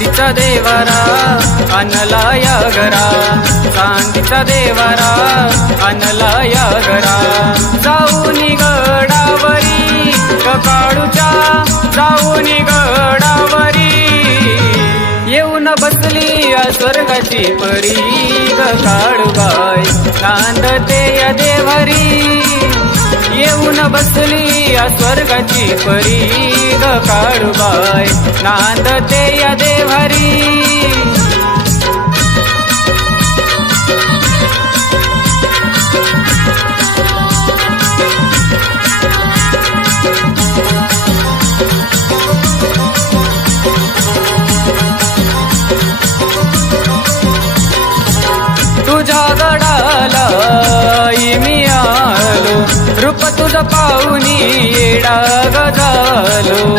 चांदीचा देवारा आणला या घरा, चांदीचा देवारा आणला या घरा. जाऊनी गडावरी काळूच्या, जाऊनी गडावरी येऊन बसली या स्वर्गाची परी ग काळूबाई नांदते या देवारी. येऊन बसली या स्वर्गाची परी ग काळूबाई नांदते या देवारी. तुझ्या गडाला मी आलो, रूप तुझ पाहुनी येडा ग झालो.